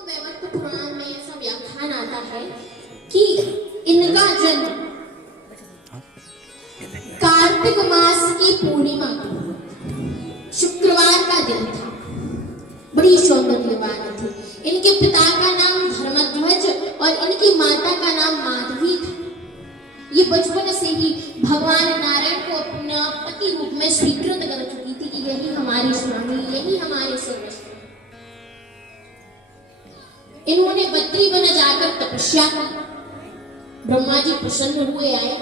वैवर्त पुराण में ऐसा व्याख्यान आता है कि इनका जन्म कार्तिक मास की पूर्णिमा को शुक्रवार का दिन था। बड़ी सौंदर्यवान थी। इनके पिता का नाम धर्मध्वज और इनकी माता का नाम माधवी था। ये बचपन से ही भगवान नारायण को अपना पति रूप में स्वीकृत कर चुकी थी कि यही हमारे स्वामी, यही हमारे सर्वस्व। इन्होंने बद्री वन जाकर तपस्या की। ब्रह्मा जी प्रसन्न हुए, आए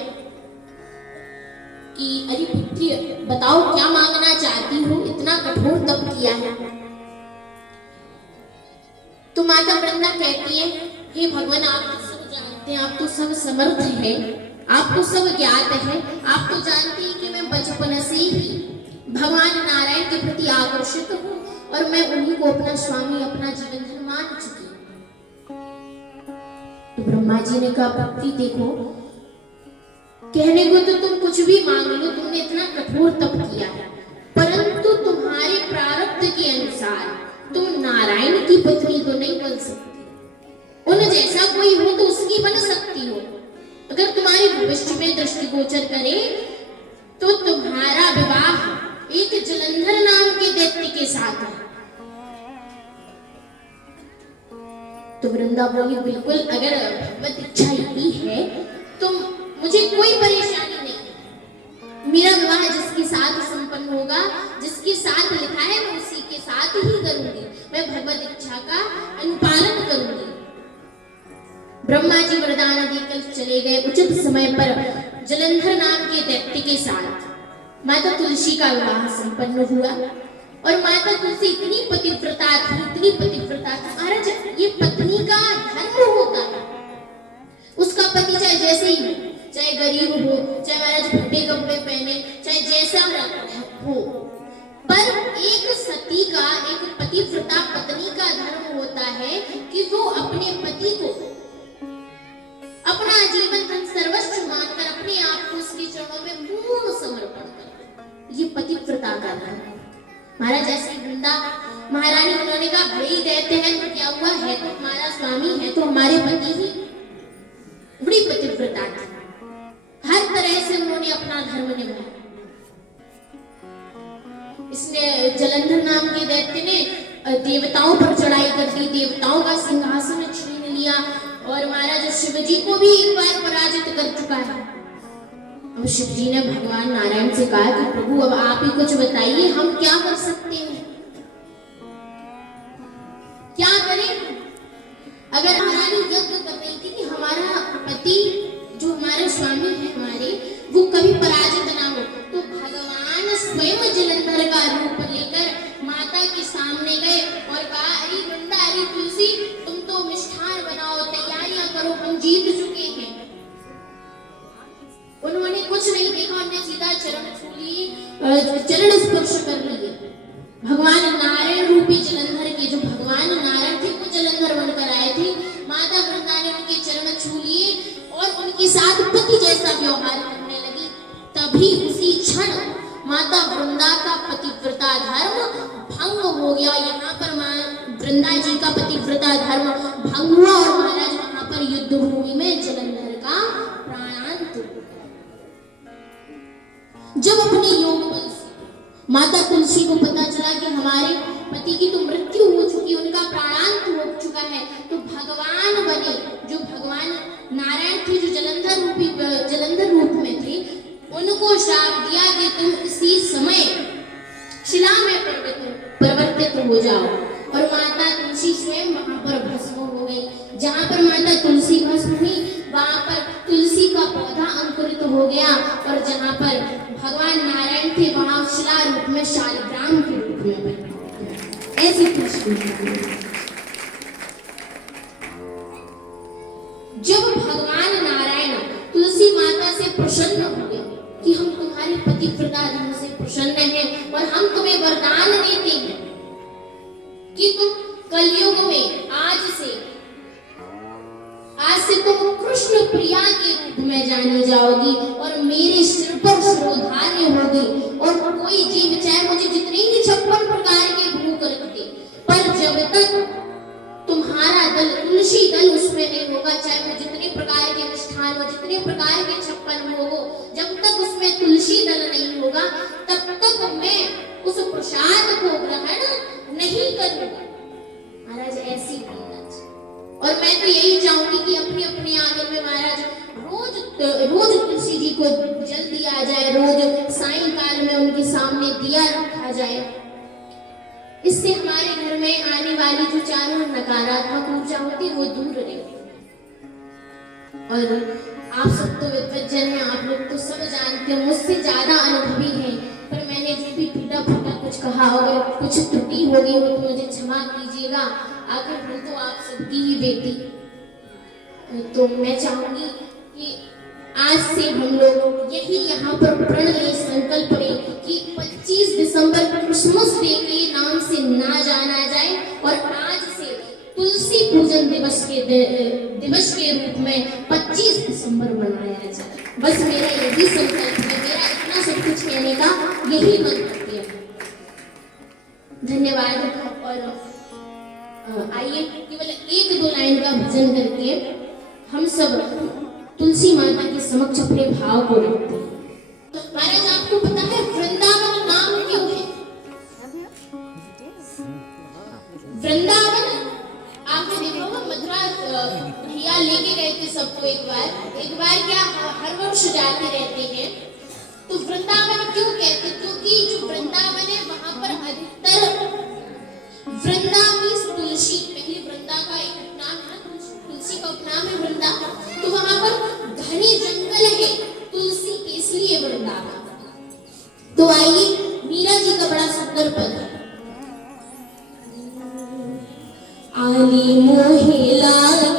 कि अरे पुत्री बताओ क्या मांगना चाहती हो, इतना कठोर तप किया है। तो माता वृंदा कहती है, हे भगवान आप तो सब जानते हैं, आप तो सब समर्थ हैं, आपको सब ज्ञात है, आप तो जानते हैं कि मैं बचपन से ही भगवान नारायण के प्रति आकर्षित हूँ और मैं उन्हीं को अपना स्वामी, अपना जीवन धन मान चुकी हूँ। तो ब्रह्मा जी ने कहा, पुत्री देखो, कहने को तो तुम कुछ भी मांग लो, तुमने इतना कठोर तप किया है, परंतु तुम्हारे प्रारब्ध के अनुसार तुम नारायण की पत्नी तो नहीं बन सकती। उन जैसा कोई हो तो उसकी बन सकती हो। अगर तुम्हारे भविष्य में दृष्टिगोचर करे तो तुम्हारा विवाह एक जलंधर नाम के दैत्य के साथ है। तो वृंदा बोली, बिल्कुल, अगर भगवत इच्छा यही है तो मुझे कोई परेशानी नहीं। मेरा विवाह जिसके साथ संपन्न होगा, जिसके साथ लिखा है, मैं उसी के साथ ही करूंगी। मैं भगवत इच्छा का अनुपालन करूंगी। ब्रह्मा जी वरदान देकर चले गए। उचित समय पर जलंधर नाम के दैत्य के साथ माता तुलसी का विवाह संपन्न हुआ। और माता तुलसी इतनी पतिव्रता थी, इतनी पतिव्रता थी। महाराज, ये पत्नी का धर्म होता है। उसका पति चाहे जैसे ही हो, चाहे गरीब हो, चाहे महाराज फटे कपड़े पहने, चाहे जैसा हो, पर एक सती का, एक पतिव्रता पत्नी का धर्म होता है कि वो अपने पति को अपना जीवन धन सर्वस्व मानकर अपने आप को उसके चरणों में पूर्ण समर्पण करे। ये पतिव्रता का धर्म। महाराज ऐसी वृंदा महारानी, उन्होंने कहा, भाई कहते हैं तो क्या हुआ, है तो हमारा स्वामी, है तो हमारे पति ही। बड़ी पतिव्रता थी, हर तरह से उन्होंने अपना धर्म निभाया। इसने जलंधर नाम के दैत्य ने देवताओं पर चढ़ाई कर दी, देवताओं का सिंहासन छीन लिया और महाराज शिव जी को भी एक बार पराजित कर चुका है। अब शिव जी ने भगवान नारायण से कहा कि प्रभु अब आप ही कुछ बताइए, हम क्या कर सकते हैं, क्या करें। अगर महारानी यज्ञ कर रही थी कि हमारा पति, जो हमारे स्वामी है हमारे, वो कभी पराजित ना हो, तो भगवान स्वयं जलंधर का रूप लेकर माता के सामने गए और कहा, अरे वृंदा, अरे तुलसी, तुम तो मिष्ठान बनाओ, तैयारियां करो, हम जीत चुके हैं। उन्होंने कुछ नहीं देखा, उन्होंने सीधा चरण छू लिए, चरण स्पर्श कर लिए। भगवान नारायण रूपी जलंधर के, जो भगवान नारायण थे वो जलंधर बनकर आए थे। माता वृंदा ने उनके चरण छू लिए और उनके साथ पति जैसा व्यवहार करने लगी। तभी उसी क्षण माता वृंदा का पतिव्रता धर्म भंग हो गया। यहाँ पर वृंदा जी का पतिव्रता धर्म भंग हुआ और महाराज वहां पर युद्ध भूमि में जलंधर का प्राणांत हो गया। जब अपने योग बल से माता तुलसी को पता चला कि हमारे पति की तो मृत्यु हो चुकी, उनका प्राणांत हो चुका है, तो भगवान बने, जो भगवान नारायण थे, जो जलंधर रूप में थे, उनको श्राप दिया कि तुम इसी समय शिला में परिवर्तित हो जाओ। और माता तुलसी स्वयं वहां पर भस्म हो गई। जहां पर माता तुलसी भस्म हुई, वहां पर तुलसी का पौधा अंकुरित हो गया और जहां पर भगवान नारायण थे, वहां शिला रूप में शालिग्राम के रूप में बना। ऐसी खुशबू। जब भगवान नारायण तुलसी माता से प्रसन्न हुए कि हम तुम्हारे पतिव्रता धर्म से प्रसन्न हैं और हम तुम्हें वरदान देते हैं कि तुम कलयुग में आज से तुम कृष्ण प्रिया के रूप में जानी जाओगी और मेरे सिर पर शिरोधार्य होगी। और कोई जीव चाहे मुझे जितने ही 56 प्रकार के भूख रखते, पर जब तक तुम्हारा दल, तुलसी दल उसमें नहीं होगा, चाहे वो जितने प्रकार के मिष्ठान हो, जितने प्रकार के छप्पन हो, जब तक उसमें तुलसी दल नहीं होगा तब तक मैं उस प्रसाद को ग्रहण नहीं करूंगा। महाराज ऐसी कीमत। और मैं तो यही चाहूंगी कि अपने अपने आंगन में महाराज रोज तुलसी जी को जल दिया जाए, रोज सायंकाल में उनके सामने दिया रखा जाए। इससे हमारे घर में आने वाली जो चारों नकारात्मक ऊर्जा होती है वो दूर रहेगी। और आप सब तो विद्वज्जन हैं, आप लोग तो सब जानते हो, मुझसे ज्यादा अनुभवी हैं, पर मैंने जो भी टूटा फूटा कुछ कहा, अगर कुछ त्रुटि हो गई हो तो मुझे क्षमा कीजिएगा। आखिर हूँ तो आप सबकी ही बेटी। तो मैं चाहूंगी कि आज से हम लोग यही यहाँ पर प्रण ले, संकल्प ले कि 25 दिसंबर क्रिसमस डे के नाम से ना जाना जाए और आज से तुलसी पूजन दिवस के रूप में 25 दिसंबर मनाया जाए। बस मेरा यही संकल्प है, मेरा इतना सब कुछ कहने का यही मंतव्य है। धन्यवाद। और आइए केवल 1-2 लाइन का भजन करके हम सब तुलसी माता के समक्ष अपने भाव को रखते हैं। तो महाराज आपको पता है वृंदावन नाम क्यों है? वृंदावन आपने देखा होगा, मथुरा भैया लेके गए थे सबको एक बार क्या हर वर्ष जाते रहते हैं। तो वृंदावन क्यों कहते? क्योंकि जो वृंदावन है वहां पर अधिकतर वृंदा मीन्स तुलसी, पहले वृंदा का एक उपनाम है ना, तुलसी का उपनाम है वृंदा। तो वहां पर घने जंगल है तुलसी के, इसलिए वृंदावन। तो आइए मीरा जी का बड़ा सुंदर पद है। आली मोहे लागे